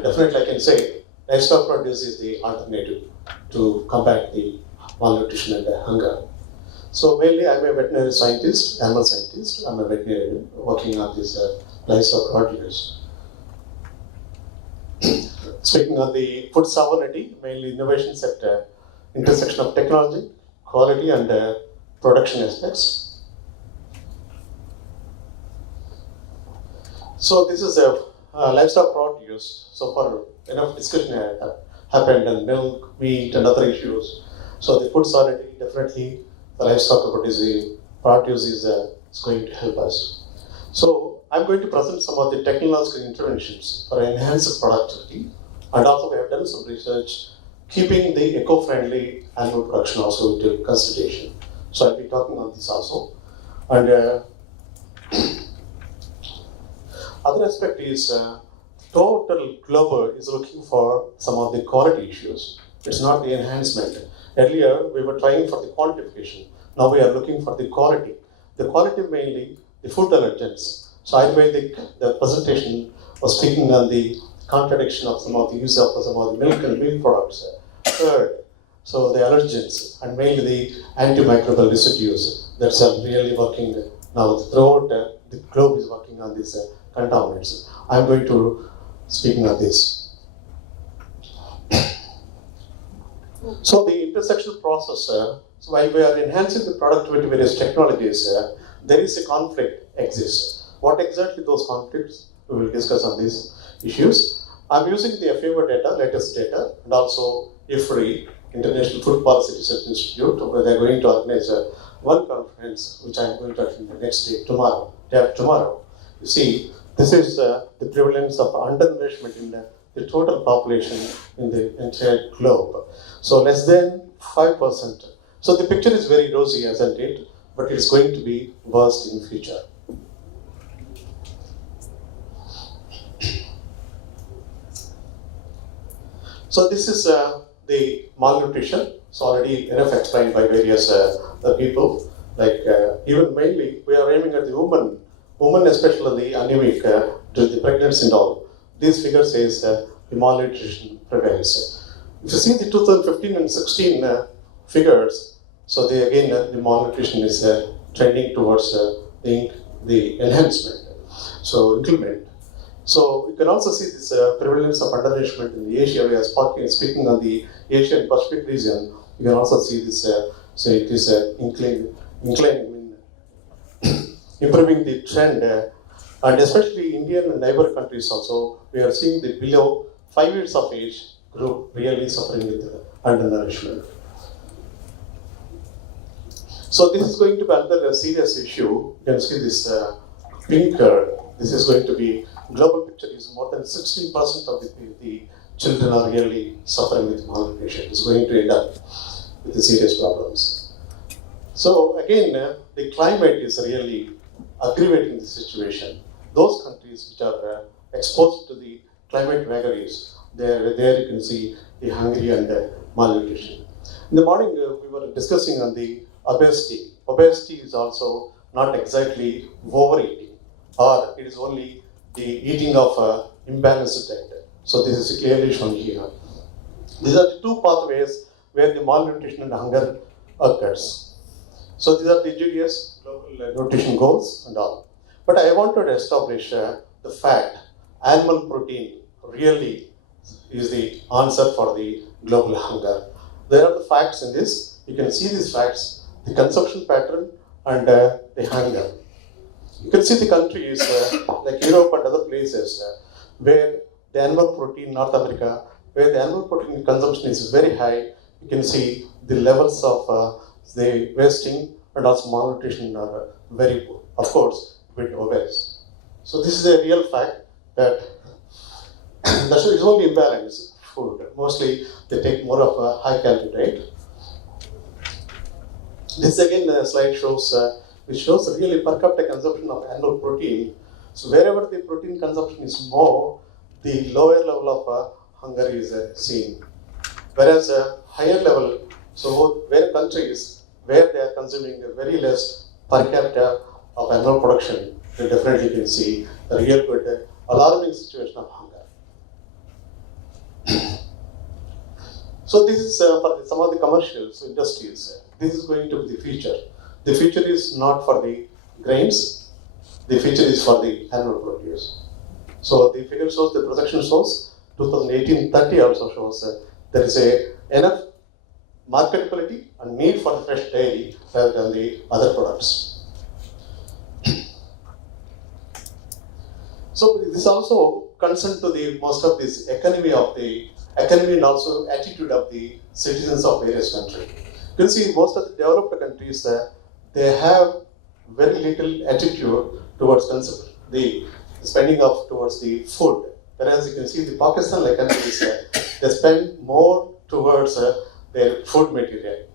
And definitely I can say livestock produce is the alternative to combat the malnutrition and hunger. So mainly I'm a veterinary scientist, animal scientist. I'm a veterinarian working on this livestock produce. Speaking on the food sovereignty, mainly innovation sector, intersection of technology, quality and production aspects. So this is a livestock produce. So far enough discussion happened on milk, meat and other issues. So the food sovereignty, definitely the livestock produce is going to help us. So I'm going to present some of the technological interventions for enhanced productivity, and also we have done some research keeping the eco-friendly animal production also into consideration. So I'll be talking on this also. And other aspect is total global is looking for some of the quality issues. It's not the enhancement. Earlier we were trying for the quantification. Now we are looking for the quality. The quality mainly the food allergens. So the presentation was speaking on the contradiction of some of the use of some of the milk and milk products. Third, so the allergens and mainly the antimicrobial residues that's really working now throughout the globe is working on these contaminants. I'm going to speaking on this. So the intersectional process, so while we are enhancing the productivity with various technologies, there is a conflict exists. What exactly those conflicts? We will discuss on these issues. I'm using the FAO data, latest data, and also IFRI, International Food Policy Research Institute, where they're going to organize one conference, which I'm going to attend the next day, tomorrow. You see, this is the prevalence of undernourishment in the total population in the entire globe. So less than 5%. So the picture is very rosy, isn't it? But it's going to be worse in future. So this is the malnutrition. It's already enough explained by various the people. Like even mainly, we are aiming at the women especially anemic to the pregnancy and all. These figures says the malnutrition prevails. If you see the 2015 and 16 figures, so the malnutrition is trending towards the enhancement. So implement. So you can also see this prevalence of undernourishment in the Asia. We are speaking on the Asian Pacific region. You can also see this. So it is inclining, improving the trend, and especially Indian and neighbor countries also. We are seeing the below 5 years of age group really suffering with undernourishment. So this is going to be another serious issue. You can see this pink curve. This is going to be global picture is more than 16% of the children are really suffering with malnutrition. It's going to end up with the serious problems. So again, the climate is really aggravating the situation. Those countries which are exposed to the climate vagaries, there you can see the hunger and malnutrition. In the morning, we were discussing on the obesity. Obesity is also not exactly overeating, or it is only the eating of imbalanced diet. So this is clearly shown here. These are the two pathways where the malnutrition and hunger occurs. So these are the GDS, Global Nutrition Goals and all. But I want to establish the fact animal protein really is the answer for the global hunger. There are the facts in this. You can see these facts, the consumption pattern and the hunger. You can see the countries like Europe and other places where the animal protein, North America, where the animal protein consumption is very high. You can see the levels of the wasting and also malnutrition are very poor. Of course, a bit obese. So this is a real fact that that's only imbalanced food. Mostly they take more of a high calorie diet. This again slide shows which shows really per capita consumption of animal protein. So wherever the protein consumption is more, the lower level of hunger is seen. Whereas a higher level, so where countries where they are consuming very less per capita of animal production, you definitely can see a real good alarming situation of hunger. So this is for some of the commercials, industries, this is going to be the future. The future is not for the grains, the future is for the animal produce. So the figure shows, the projection shows, 2018-30 also shows there is enough marketability and need for the fresh dairy rather than the other products. So this also concerned to the most of this economy and also attitude of the citizens of various countries. You can see most of the developed countries, they have very little attitude towards the spending of towards the food. Whereas you can see the Pakistan-like countries, they spend more towards their food material.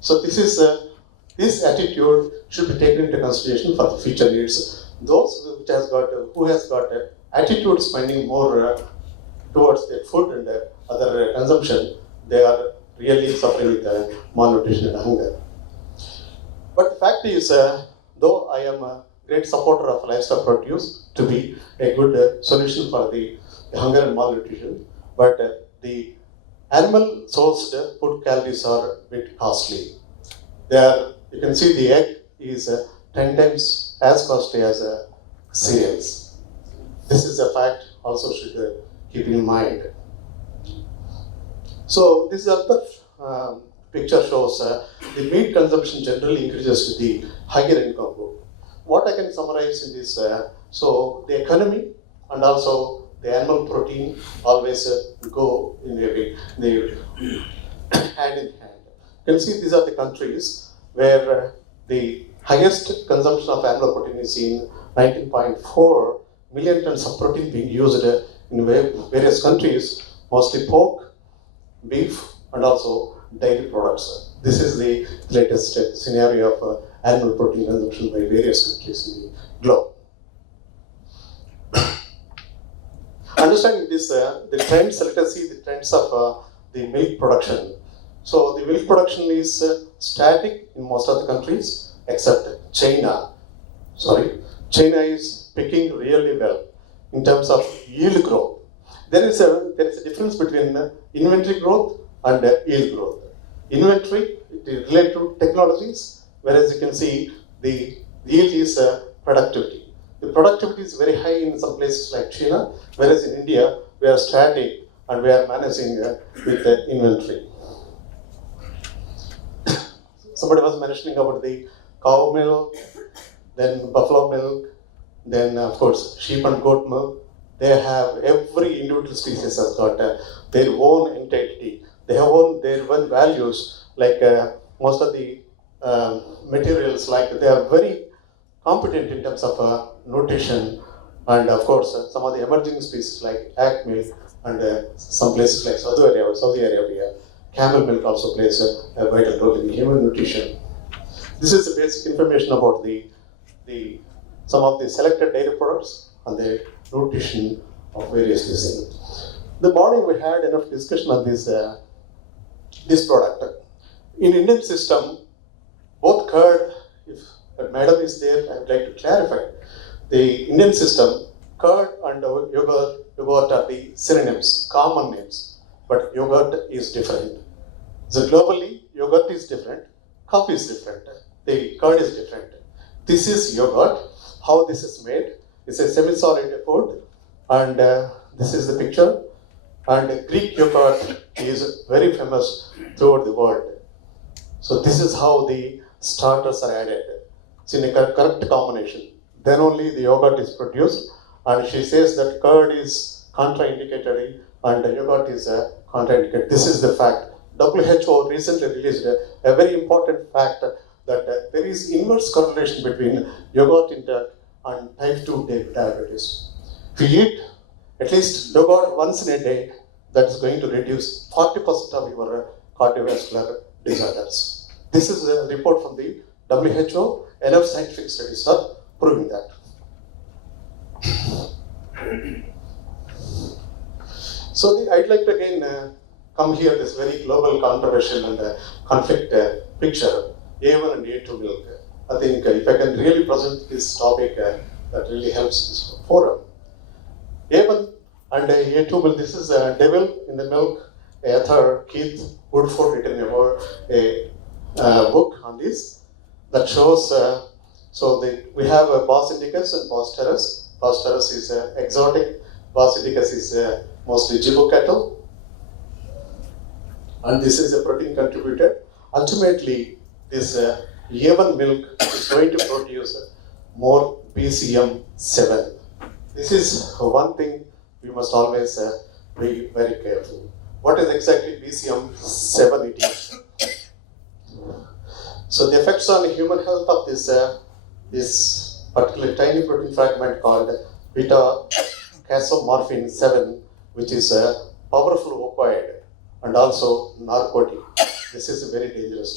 So this attitude should be taken into consideration for the future needs. Those who has got attitude spending more towards their food and other consumption, they are really suffering with malnutrition and hunger. But the fact is, though I am a great supporter of livestock produce to be a good solution for the hunger and malnutrition, but the animal sourced food calories are a bit costly. You can see the egg is 10 times as costly as cereals. This is a fact also should keep in mind. So this other picture shows the meat consumption generally increases with the higher income group. What I can summarize in this, so the economy and also the animal protein always go in a way, they hand in hand. You can see these are the countries where the highest consumption of animal protein is in 19.4 million tons of protein being used in various countries, mostly pork, beef, and also dairy products. This is the latest scenario of animal protein consumption by various countries in the globe. Understanding this, the trends, let us see the trends of the milk production. So the milk production is static in most of the countries except China. China is picking really well in terms of yield growth. There is a difference between inventory growth and yield growth. Inventory is related to technologies, whereas you can see the yield is productivity. The productivity is very high in some places like China, whereas in India we are static and we are managing with the inventory. Somebody was mentioning about the cow milk, then buffalo milk, then of course sheep and goat milk. They have, every individual species has got their own entity. They have their own values, like most of the materials, like they are very competent in terms of nutrition, and of course some of the emerging species like egg milk and some places like Saudi Arabia, camel milk also plays a vital role in human nutrition. This is the basic information about some of the selected dairy products and the nutrition of various things. The morning we had enough discussion on this product. In Indian system, both curd, if madam is there, I would like to clarify. The Indian system, curd and yogurt are the synonyms, common names, but yogurt is different. So globally, yogurt is different, coffee is different, the curd is different. This is yogurt. How this is made? It's a semi-solid food, and this is the picture. And Greek yogurt is very famous throughout the world. So this is how the starters are added. It's in a correct combination. Then only the yogurt is produced, and she says that curd is contraindicated and yogurt is contraindicated. This is the fact. WHO recently released a very important fact that there is inverse correlation between yogurt intake and type 2 diabetes. If you eat at least yogurt once in a day, that is going to reduce 40% of your cardiovascular disorders. This is a report from the WHO. Enough scientific studies are proving that. So I'd like to again come here, this very global, controversial and conflict picture, A1 and A2 milk. I think if I can really present this topic, that really helps this forum. A1 and A2 milk, this is a devil in the milk, author Keith Woodford written about a book on this that shows. We have a Bos indicus and Bos terrace. Bos terrace is exotic. Bos indicus is mostly Jibu cattle, and this is a protein contributor. Ultimately, this A1 milk is going to produce more BCM7. This is one thing we must always be very careful. What is exactly BCM7 it is? So the effects on human health of this particular tiny protein fragment called beta-casomorphin 7, which is a powerful opioid and also narcotic. This is very dangerous.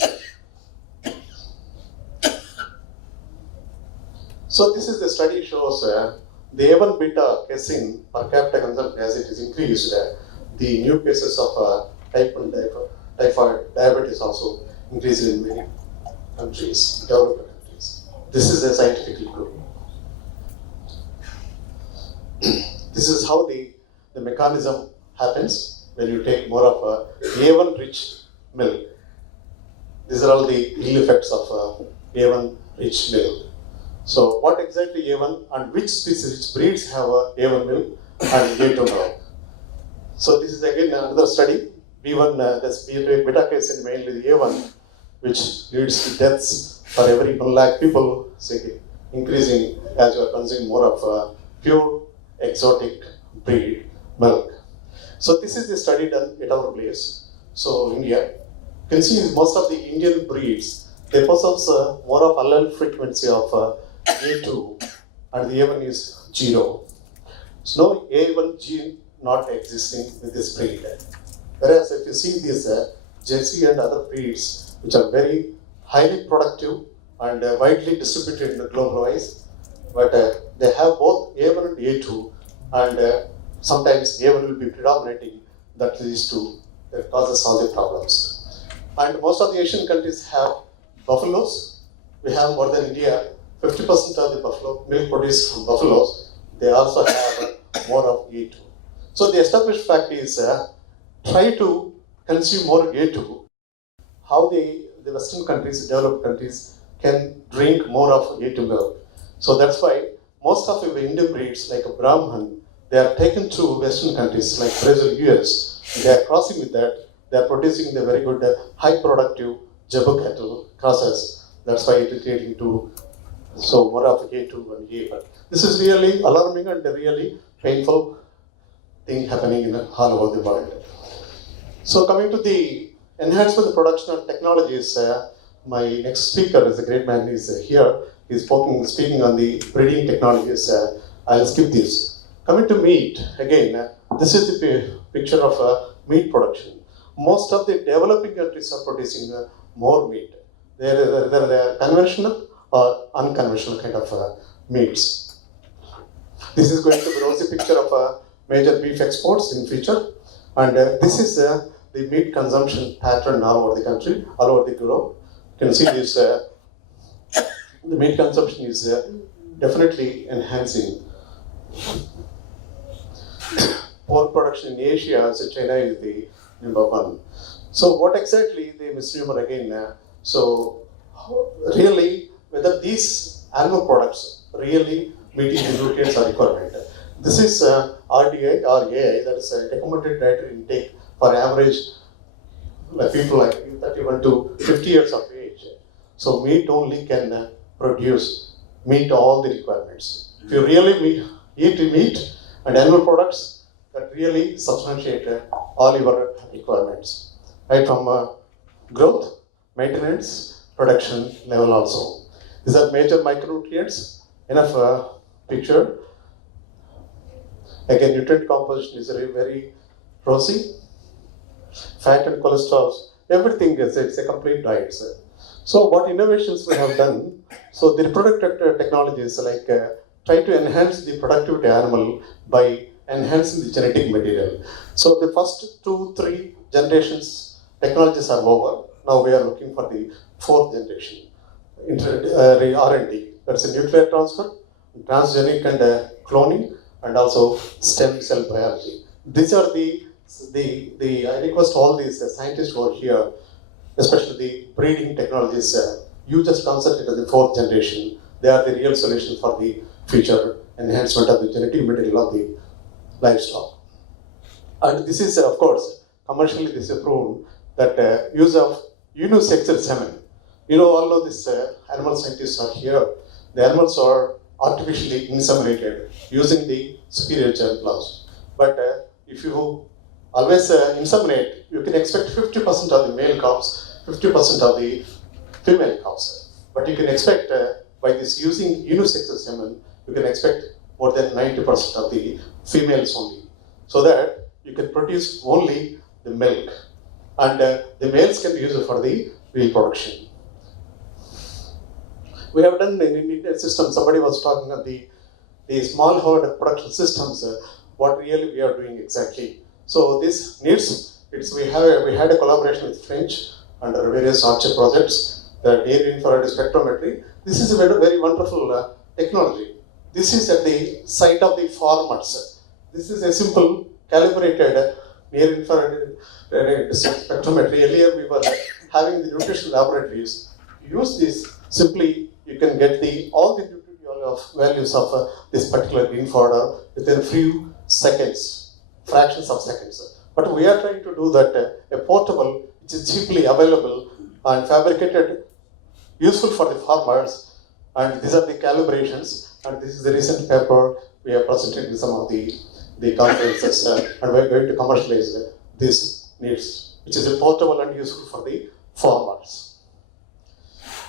So this is the study shows the A1 beta casein per capita consumption as it is increased, the new cases of type 1 typhoid diabetes also increased in many countries, developed countries. This is a scientifically proven. This is how the mechanism happens when you take more of A1 rich milk. These are all the ill effects of A1 rich milk. So what exactly A1 and which species, which breeds have A1 milk and A2 milk? So this is again another study. B1, that's beta casein mainly the A1, which leads to deaths for every 1 lakh people, say, increasing as you are consuming more of pure exotic breed milk. So this is the study done at our place. So India, you can see most of the Indian breeds, they possess more of allele frequency of A2 and the A1 is 0. So no A1 gene not existing with this breed. Whereas if you see these Jersey and other breeds, which are very highly productive and widely distributed in the global wise, but they have both A1 and A2, and sometimes A1 will be predominating, that leads to, that causes all the problems. And most of the Asian countries have buffaloes. We have more than India, 50% of the buffalo milk produced from buffaloes, they also have more of A2. So the established fact is, try to consume more A2. How the Western countries, developed countries, can drink more of A2 milk. So that's why most of the Indian breeds, like a Brahman, they are taken to Western countries like Brazil, US. They are crossing with that. They are producing the very good, high productive Jabu cattle crosses. That's why it is leading to so more of A2 and A1. This is really alarming and really painful thing happening in all over the world. So coming to the enhancement of production of technologies, my next speaker is a great man. He's here. He's speaking on the breeding technologies. I'll skip this. Coming to meat, again, this is the picture of meat production. Most of the developing countries are producing more meat. They're conventional or unconventional kind of meats. This is going to be a rosy picture of major beef exports in future. And this is the meat consumption pattern all over the country, all over the globe. You can see this, the meat consumption is definitely enhancing. Pork production in Asia, so China is the number one. So what exactly the misnomer again? So really, whether these animal products really meeting the nutrients or requirement. This is RDI or AI, that is recommended dietary intake for average people like 31 to 50 years of age. So meat only can meet all the requirements. If you really eat meat and animal products, that really substantiate all your requirements, right from growth, maintenance, production level also. These are major micronutrients. Enough picture. Again, nutrient composition is very rosy. Fat and cholesterol, everything is it's a complete diet. So what innovations we have done? So the reproductive technologies like try to enhance the productivity animal by enhancing the genetic material. So the first 2-3 generations technologies are over. Now we are looking for the 4th generation. R&D, that's a nuclear transfer, transgenic and cloning, and also stem cell biology. These are the I request all these scientists who are here, especially the breeding technologies, you just concentrate on the fourth generation. They are the real solution for the future enhancement of the genetic material of the livestock. And this is, of course, commercially this is proven that use of unisexual semen. You know, all of these animal scientists are here. The animals are artificially inseminated using the superior germ plasm. But if you always inseminate, you can expect 50% of the male cows, 50% of the female cows. But you can expect by this using unisexual semen, you can expect more than 90% of the females only. So that you can produce only the milk. And the males can be used for the reproduction. We have done in Indian system, somebody was talking about the small herd production systems, what really we are doing exactly. So this needs, we had a collaboration with French under various Acharya projects, the near infrared spectrometry. This is a very, very wonderful technology. This is at the site of the farmers. This is a simple calibrated near infrared spectrometry. Earlier we were having the nutrition laboratories. Use this, simply you can get all the nutritional values of this particular green fodder within a few seconds, fractions of seconds. But we are trying to do that a portable, which is cheaply available and fabricated, useful for the farmers. And these are the calibrations. And this is the recent paper we have presented in some of the conferences, and we are going to commercialize these needs, which is portable and useful for the farmers.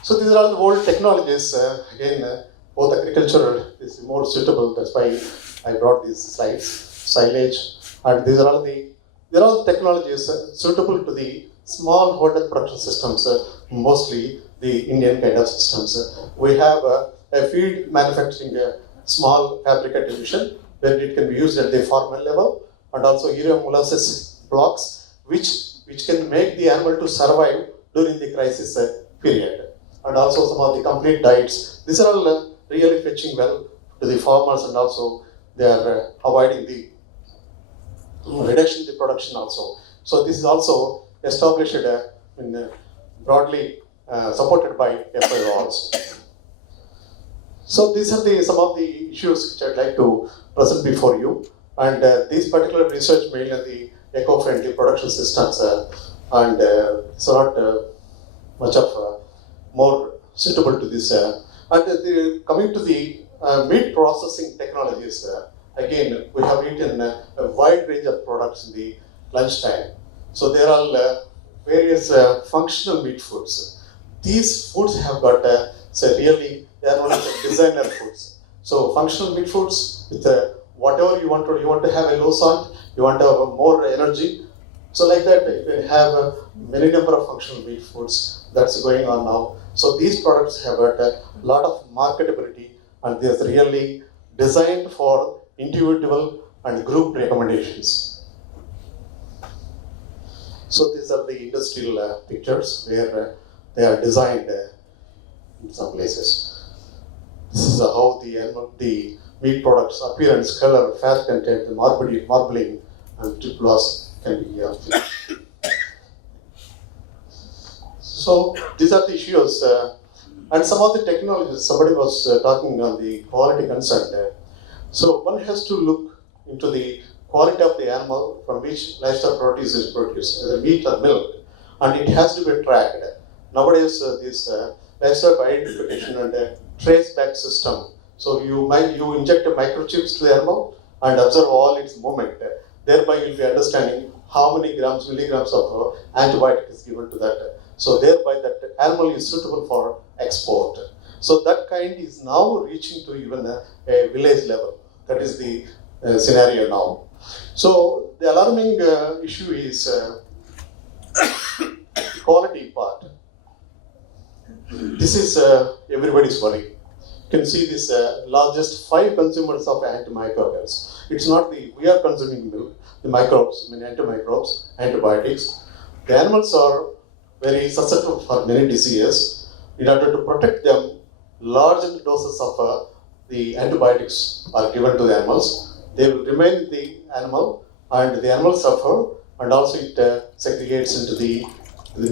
So these are all the old technologies. Again, both agriculture is more suitable. That's why I brought these slides. Silage, and these are all technologies suitable to the small herd production systems, mostly the Indian kind of systems. We have a feed manufacturing small fabricated division where it can be used at the farmer level, and also urea molasses blocks, which can make the animal to survive during the crisis period, and also some of the complete diets. These are all really fetching well to the farmers, and also they are avoiding the reduction in the production also. So this is also established broadly supported by FIO also. So these are some of the issues which I'd like to present before you. And these particular research mainly on the eco-friendly production systems, and it's not much of more suitable to this. And coming to the meat processing technologies, again, we have eaten a wide range of products in the lunchtime. So there are various functional meat foods. These foods have got they are one of the designer foods. So functional meat foods with whatever you want to have a low salt, you want to have more energy. So like that, you can have many number of functional meat foods that's going on now. So these products have got a lot of marketability, and they're really designed for individual and group recommendations. So these are the industrial pictures where they are designed in some places. This is how the meat products appearance, color, fat content, the marbling, and tip loss can be here. So these are the issues, and some of the technologies. Somebody was talking on the quality concern there. So one has to look into the quality of the animal from which livestock produce is produced, either meat or milk, and it has to be tracked. Nowadays, this livestock identification and trace back system. So you inject a microchips to the animal and observe all its movement. Thereby, you'll be understanding how many milligrams of antibiotic is given to that. So thereby, that animal is suitable for export. So that kind is now reaching to even a village level. That is the scenario now. So the alarming issue is quality part. This is everybody's worry. You can see this largest 5 consumers of antimicrobials. It's not we are consuming milk, the microbes, antimicrobes, antibiotics. The animals are very susceptible for many diseases. In order to protect them, large doses of the antibiotics are given to the animals. They will remain in the animal, and the animals suffer, and also it segregates into the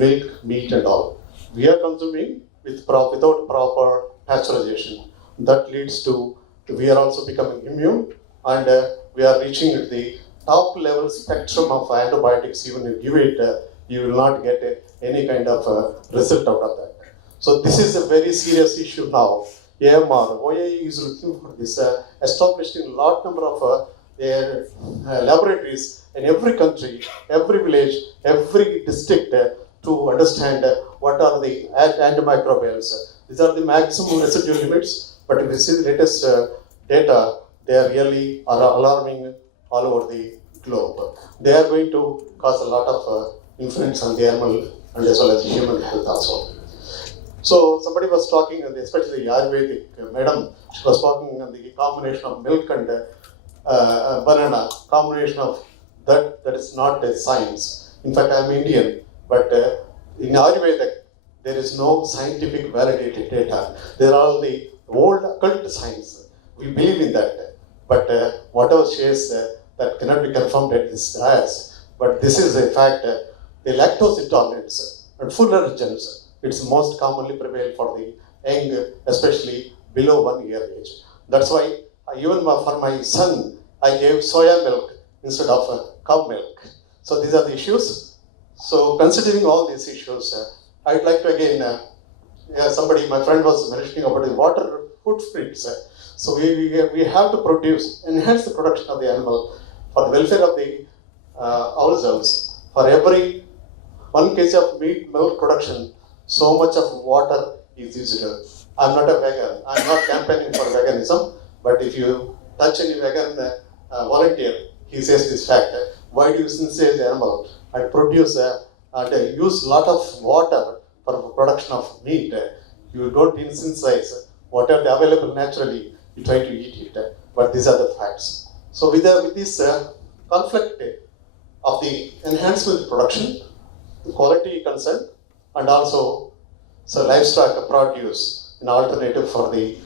milk, meat and all. We are consuming without proper pasteurization. That leads to we are also becoming immune, and we are reaching the top level spectrum of antibiotics. Even if you give it, you will not get any kind of result out of that. So this is a very serious issue now. AMR, OAE is looking for this, establishing a large number of laboratories in every country, every village, every district to understand what are the antimicrobials. These are the maximum residual limits, but if you see the latest data, they are really alarming all over the globe. They are going to cause a lot of influence on the animal and as well as human health also. So somebody was talking, especially Ayurvedic madam, she was talking on the combination of milk and banana, combination of that is not a science. In fact, I am Indian, but in Ayurveda, there is no scientific validated data. There are all the old occult science. We believe in that, but whatever says that cannot be confirmed at this dais. But this is a fact. The lactose intolerance and food allergens, it's most commonly prevail for the young, especially below 1 year age. That's why even for my son, I gave soya milk instead of cow milk. So these are the issues. So considering all these issues, I'd like to again, my friend was mentioning about the water footprints. So we have to enhance the production of the animal for the welfare of the ourselves. For every 1 kg of meat milk production, so much of water is used. I'm not a vegan. I'm not campaigning for veganism. But if you touch any vegan volunteer, he says this fact: why do you synthesize the animal and produce and use a lot of water for production of meat? You don't synthesize whatever available naturally. You try to eat it. But these are the facts. So with this conflict of the enhancement of production, quality concern, and also livestock produce, an alternative for the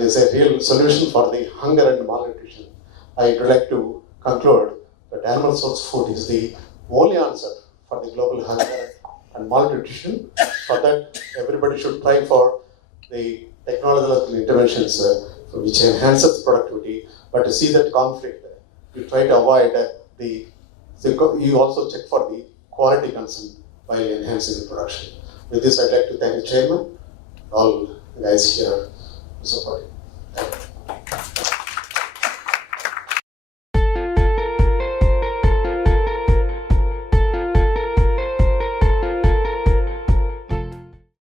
is a real solution for the hunger and malnutrition. I would like to conclude that animal source food is the only answer for the global hunger and malnutrition. For that, everybody should try for the technological interventions which enhances productivity. But to see that conflict, you try to avoid you also check for the quality concern while enhancing the production. With this, I'd like to thank the chairman, all guys here for supporting.